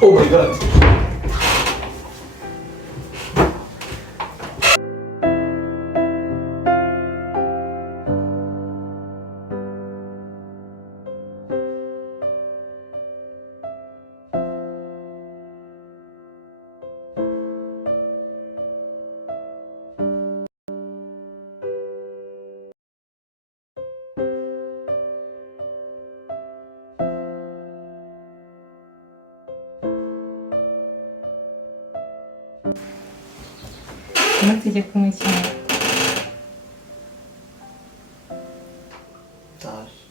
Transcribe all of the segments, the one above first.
Oh my god. Amategeko mu cyaro. Ndaje.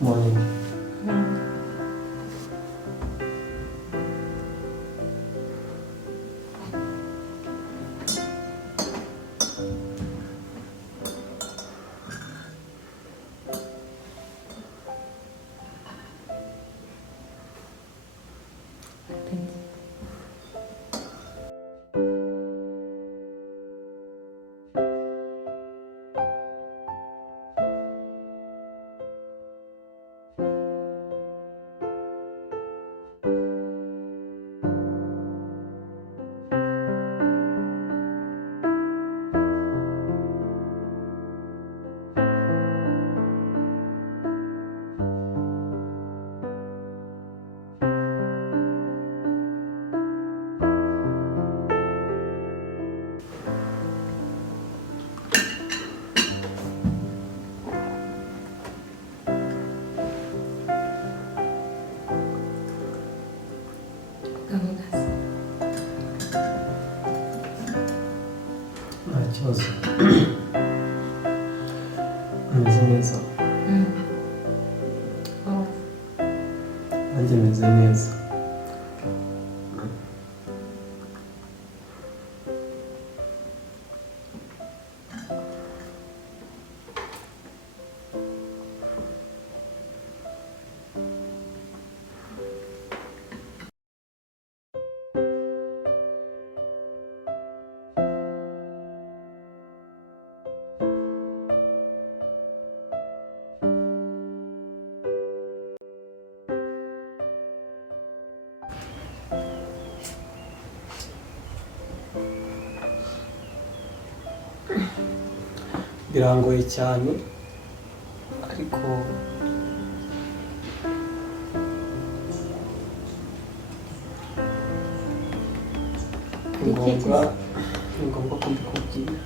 Morning. Nta kibazo. Meze neza. Nanjye meze neza. Birangoye cyane ariko ni ngombwa ko mbikubwira.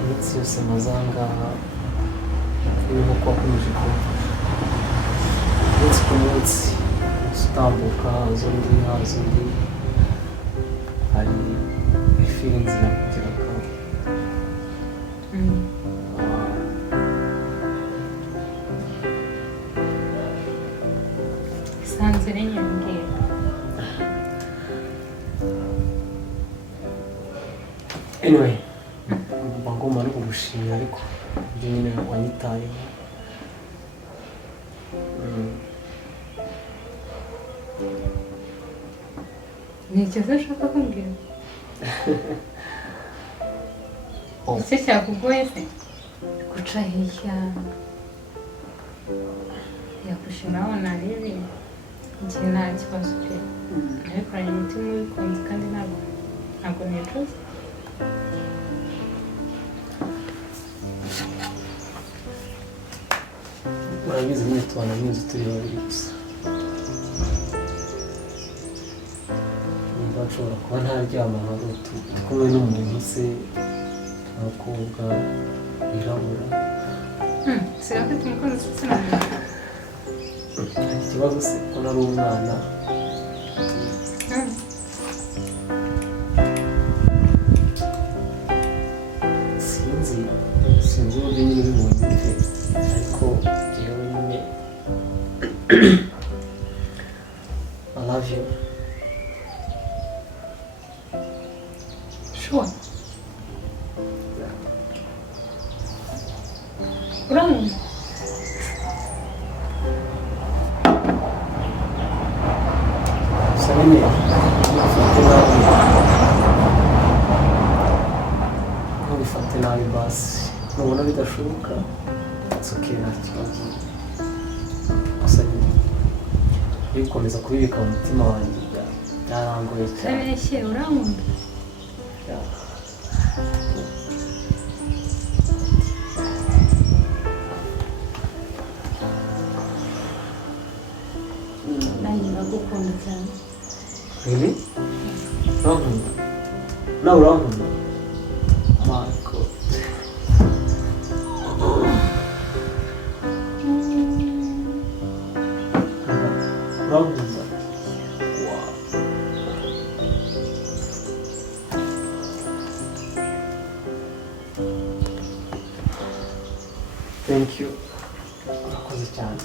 Iminsi yose maze aha ngaha urimo ko wakomeje kumfasha umunsi ku munsi utambuka haza undi haza undi, hari feelings nakugeraho. Isanzure nyambwira. Anyway, ngomba no kugushimira ariko ibyo nyine wanyitayeho. Ni ikibazo ushaka kumbwira? Icyo cyakugoye se? Guca hirya yakushima abona riri igihe nta kibazo pe, nabikoranye umutima ubikunze kandi ntabwo nicuza. Urabizi nyine tubana mu nzu turi babiri gusa. Niba nshobora kuba ntaryama nkaba ndi kumwe n'umuntu se umukobwa wirabura. Sinafite umukunzi sinamenya. Ikibazo se ko nari umwana ibyo nyine bimunyite ariko njyewe nyine I love you. Sure. Urankunda? gusa nyine ntubifate nabi basi nubona bidashoboka it's okay nta kibazo gusa nyine iyo gukomeza kubibika mu mutima wanjye byarangoye cyane. Utabeshye urankunda? Nanjye ndagukunda cyane. Really? Urankunda? Nawe urankunda? My God. Urankunda? Wow. Thank you. Urakoze cyane.